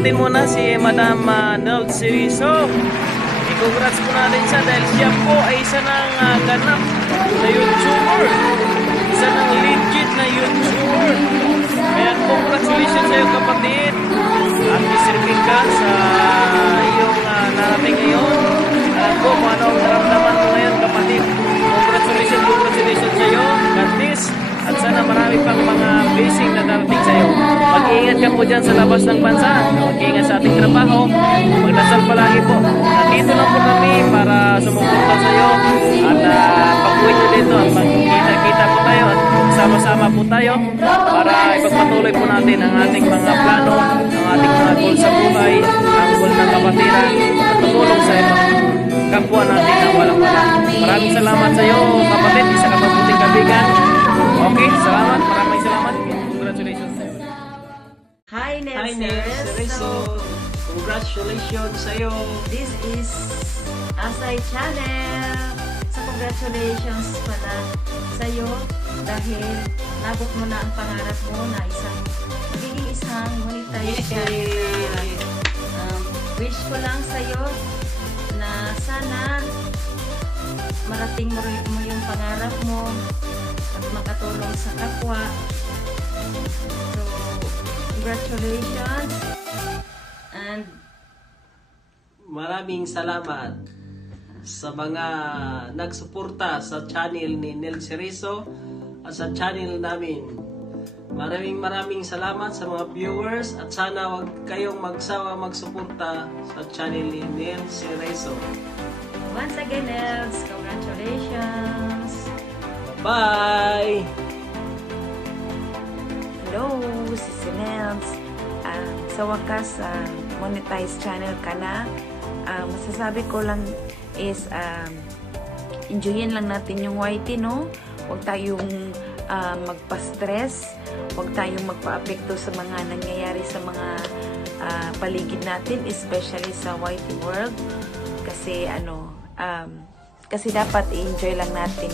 natin muna si Madam Neld Siriso. I-congrats po natin siya dahil siya po ay isa ng ganap na YouTuber. Isa ng legit na YouTuber. Kaya congratulations sa iyo kapatid. At deserving ka sa iyong narating ngayon. Alam ko kung ano ang naramdaman mo ngayon kapatid. Congratulations sa iyo. God bless. At sana marami pang mga blessing na darating sa iyo. Mag-iingat ka po dyan sa labas ng bansa. Mag-iingat sa ating trabaho. Magdasal palagi po. Nandito lang po kami para sumuporta sa iyo. At pag-uwi nyo dito at magkita-kita po tayo at sama-sama po tayo para ipagpatuloy po natin ang ating mga plano, ang ating mga goal sa buhay, ang goal ng kapatiran at tumulong sa ibang kapwa natin na walang-wala. Maraming salamat sa iyo kapatid. Isa ka mabuting kaibigan. Okay, salamat. Maraming salamat. Congratulations sa iyo. Hi, Hi, Siriso. Congratulations sa iyo. This is Asay Channel. So, congratulations pala sa iyo dahil nabot mo na ang pangarap mo na magiging isang monetized channel. Wish ko lang sa iyo na sana marating mo yung pangarap mo at makatulong sa kapwa. So, congratulations and maraming salamat sa mga nagsuporta sa channel ni Neld Siriso at sa channel namin. Maraming salamat sa mga viewers at sana wag kayong magsawa magsuporta sa channel ni Neld Siriso. Once again, Nels, congratulations! Bye! Hello, si Nels. Sa wakas, monetized channel ka na. Masasabi ko lang is enjoyin lang natin yung YT, no? Huwag tayong magpa-stress. Huwag tayong magpa-apekto sa mga nangyayari sa mga paligid natin, especially sa YT world. Kasi kasi dapat i-enjoy lang natin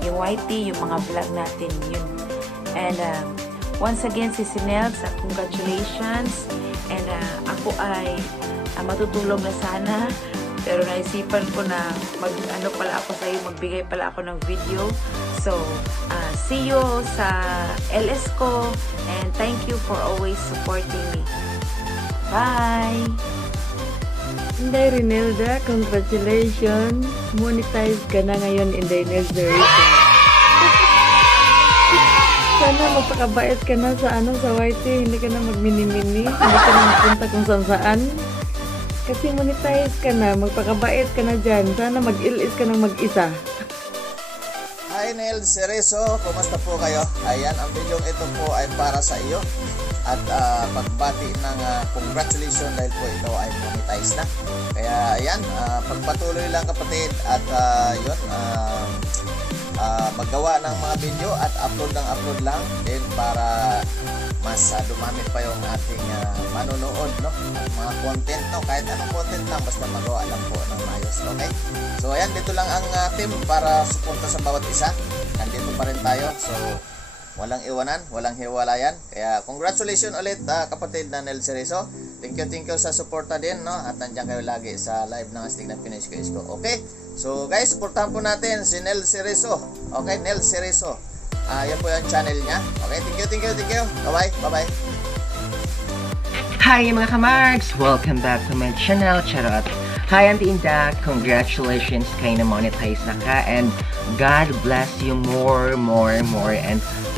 yung YT, yung mga vlog natin yun. And once again, si Nels, congratulations. And ako ay matutulog na sana. Pero naisipan ko na pala ako sa'yo, magbigay pala ako ng video. So, see you sa LS ko. And thank you for always supporting me. Bye! Inday Rinelda, congratulations! Monetize ka na ngayon, Inday Rinelda. Sana magpakabait ka na sa YT, hindi ka na magmini-mini, hindi ka na magpunta kung saan-saan. Kasi monetize ka na, magpakabait ka na dyan. Sana mag-ilis ka ng mag-isa. Hi Neld Siriso, kumusta po kayo? Ayan, ang video ito po ay para sa iyo. At pagbati ng congratulations dahil po ito ay monetize na. Kaya ayan, pagpatuloy lang kapatid at yun, maggawa ng mga video at upload lang din para mas dumami pa yung ating manonood, no? At mga content, no? Kahit anong content lang, basta magawa lang po ng mayos, okay? So ayan, dito lang ang team para suporta sa bawat isa. Nandito pa rin tayo, so walang iwanan, walang hiwalayan. Kaya congratulations ulit kapatid na Neld Siriso. Thank you sa suporta din, no? At nandiyan kayo lagi sa live ng Astig ng Pinoy Isko. Okay? So guys, suportahan po natin si Neld Siriso. Okay, Neld Siriso. Yan po yung channel niya. Okay, thank you. Bye-bye. Hi mga kamarks! Welcome back to my channel. Charot! Hi Auntie Inda! Congratulations kayo na monetize na ka and God bless you more and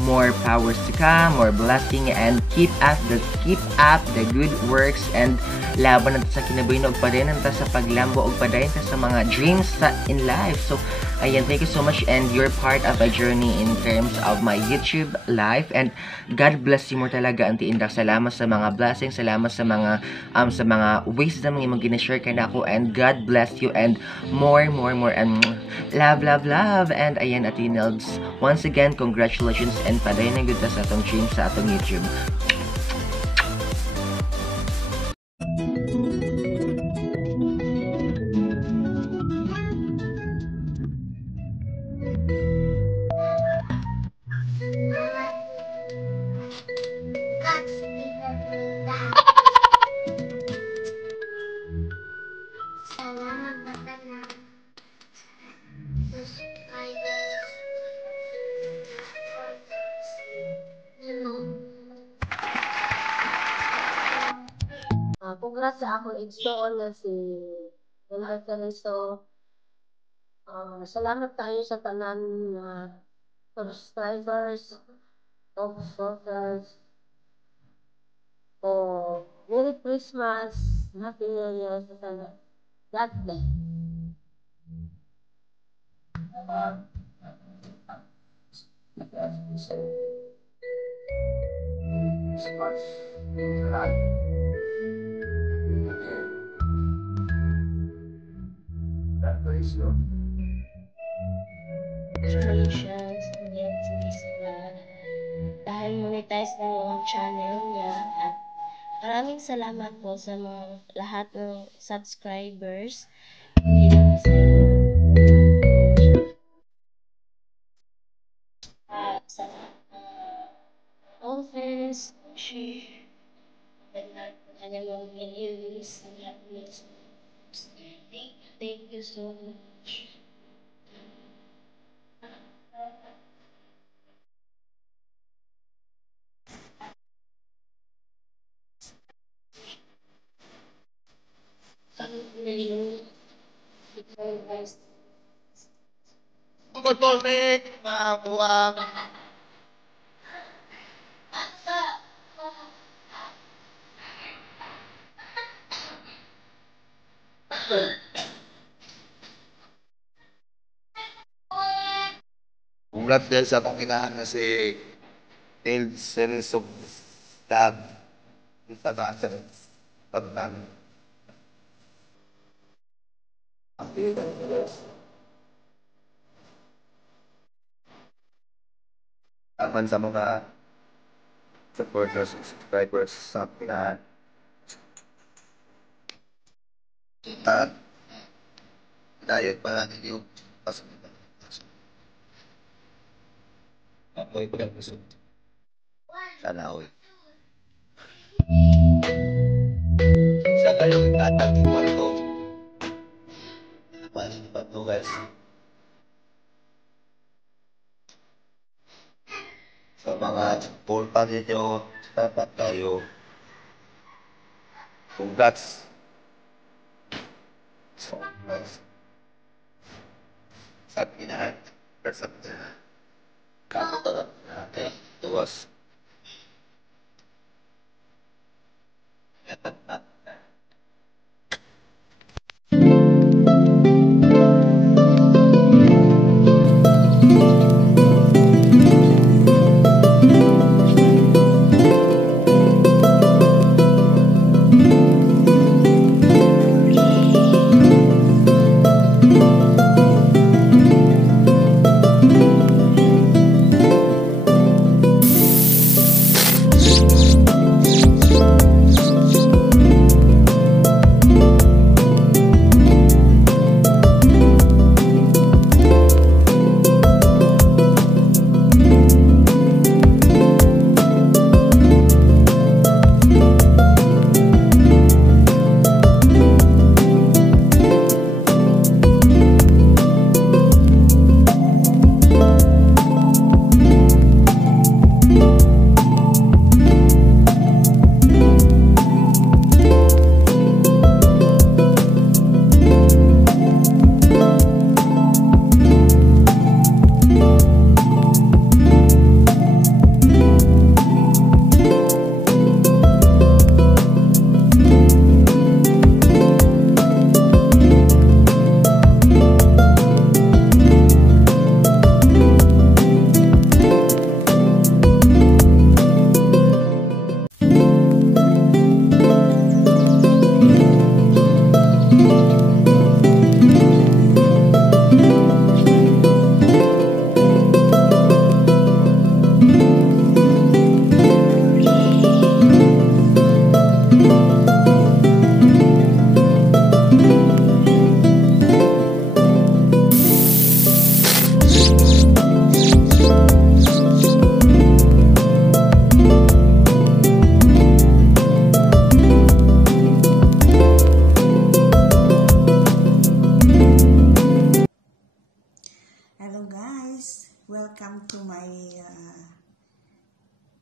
more powers to come, more blessing and keep up the good works and laban natin sa kinabuhi na ugpadayon natin sa paglambo ugpadayon natin sa mga dreams in life. So ayan, thank you so much and you're part of a journey in terms of my YouTube life and God bless you more talaga Auntie Inda. Salamat sa mga blessings, salamat sa mga wisdom nga mong ginashare ka na ako and God bless you and more and love and ayan Ate Nelds, once again congratulations and padayon na good sa atong dream sa atong YouTube. congrats sa ako igsoon na si Wilmer Carizo. Salamat tayo sa tanan na subscribers, supporters. Merry Christmas, Happy New Year sa tanan. God bless. Congratulations again sa Isabel. Dahil monetize na yung channel niya at maraming salamat po sa mga lahat ng subscribers. Hindi lang sa sa all fans, share, and anyone in release and uploads. Thank you so much. Pagpapalik, makakuha. Congrats din sa panginahan na si Neil Serenso Dab. Sa taas. Pagdang. Aman sa mga supporters, subscribers sa pinahan. At dahil pa ninyo ako'y pagkakusog. Sana ako'y. Sa kayong tatang kwarto. Patugas. Sa mga supportan ninyo, dapat tayo. Congrats. Sa pinahan. Sa kamutan natin. Tuwas. Welcome to my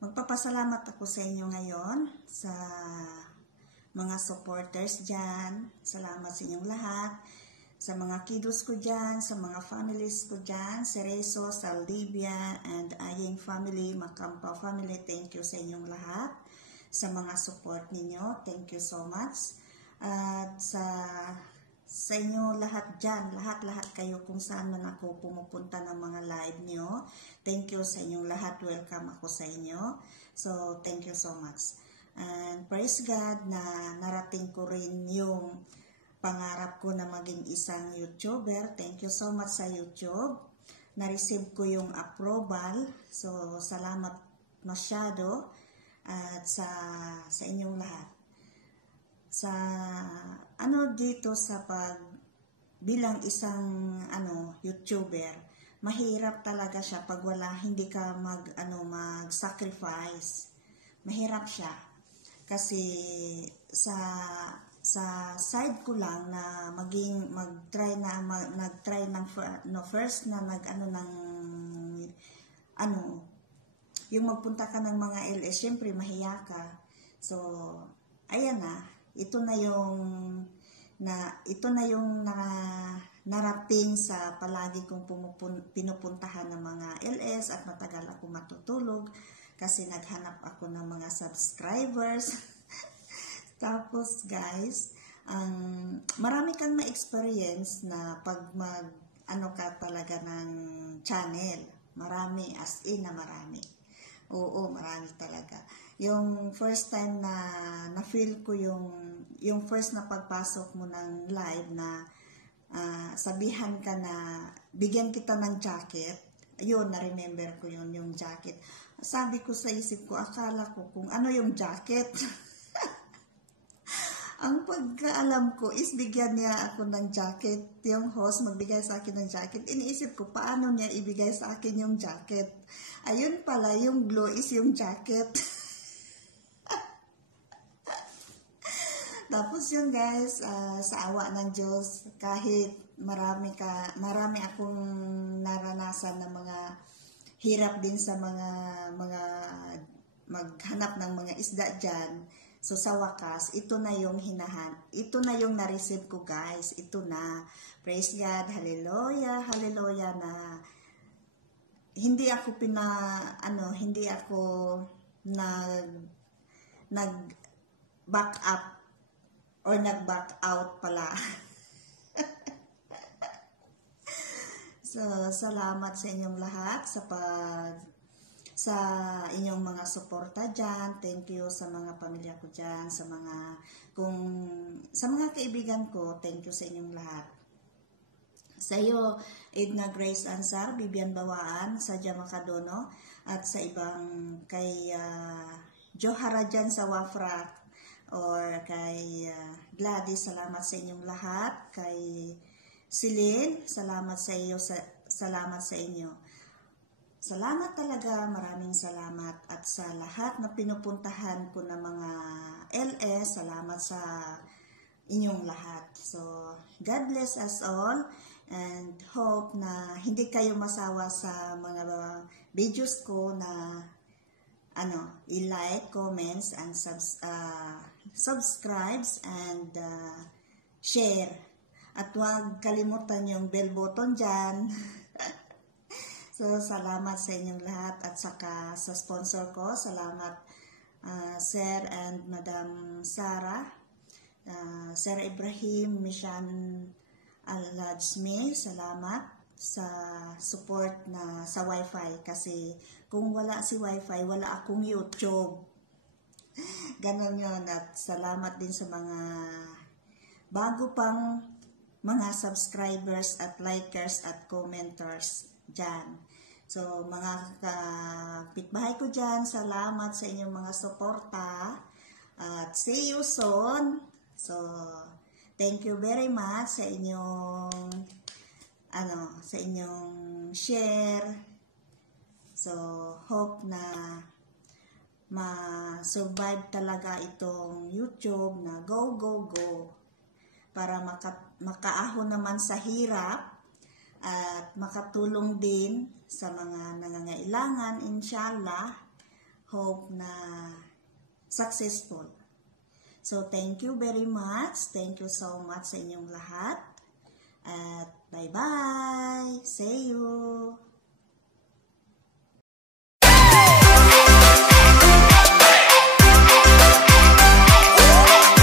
magpapasalamat ako sa inyo ngayon sa mga supporters dyan. Salamat sa inyong lahat. Sa mga kiddos ko dyan, sa mga families ko dyan, Cerezo, Saldivia, and Ayeng family, Macampa family, thank you sa inyong lahat. Sa mga support ninyo, thank you so much. At sa inyo lahat dyan, lahat kayo kung saan man ako pumupunta ng mga live nyo, thank you sa inyong lahat, welcome ako sa inyo. So, thank you so much. And praise God na narating ko rin yung pangarap ko na maging isang YouTuber. Thank you so much sa YouTube. Na-receive ko yung approval. So, salamat masyado at sa inyong lahat. Sa dito sa bilang isang YouTuber, mahirap talaga siya pag hindi ka mag-sacrifice. Mahirap siya. Kasi sa side ko lang na nagtry ng first na yung magpunta ka ng mga LS, syempre mahiya ka. So ayan na, ito na yung narating sa palagi kong pinupuntahan ng mga LS at matagal ako matutulog kasi naghanap ako ng mga subscribers. Tapos guys, marami kang ma-experience na pag ka talaga ng channel. Marami, as in na marami. Oo, marami talaga. Yung first time na feel ko yung first na pagpasok mo ng live na sabihan ka na bigyan kita ng jacket. Ayun, na-remember ko yung jacket. Sabi ko sa isip ko, akala ko kung ano yung jacket. Ang pagkaalam ko is bigyan niya ako ng jacket. Yung host magbigay sa akin ng jacket. Iniisip ko, paano niya ibigay sa akin yung jacket? Ayun pala, yung glow is yung jacket. Tapos yun guys, sa awa ng Diyos, kahit marami akong naranasan na mga hirap din sa mga maghanap ng mga isda dyan. So sa wakas, ito na yung na-receive ko guys. Ito na. Praise God, hallelujah, hallelujah na hindi ako nag-back up or nag-back out pala. So, salamat sa inyong lahat sa inyong mga suporta dyan. Thank you sa mga pamilya ko dyan, sa mga kaibigan ko, thank you sa inyong lahat. Sa iyo, Edna Grace Ansar, Bibian Bawaan, Sadya Macadono, at sa ibang kay Johara dyan sa Wafra, or kay Gladys, salamat sa inyong lahat. Kay Celine, salamat sa iyo, salamat sa inyo. Salamat talaga, maraming salamat. At sa lahat na pinupuntahan ko na mga LS, salamat sa inyong lahat. So, God bless us all and hope na hindi kayo masawa sa mga videos ko na i-like, comments, and subscribes and share. At huwag kalimutan yung bell button dyan. So, salamat sa inyong lahat at saka sa sponsor ko. Salamat Sir and Madam Sarah, Sir Ibrahim Mishan Al-Lajmi. Salamat sa support na sa Wi-Fi kasi kung wala si Wi-Fi, wala akong YouTube. Ganon yun. At salamat din sa mga bago pang mga subscribers at likers at commenters dyan. So, mga kapitbahay ko dyan, salamat sa inyong mga suporta. At see you soon. So, thank you very much sa inyong share. So, hope na ma-survive talaga itong YouTube na go, go, go. Para makaahon naman sa hirap at makatulong din sa mga nangangailangan, inshallah. Hope na successful. So, thank you very much. Thank you so much sa inyong lahat. At bye-bye. See you.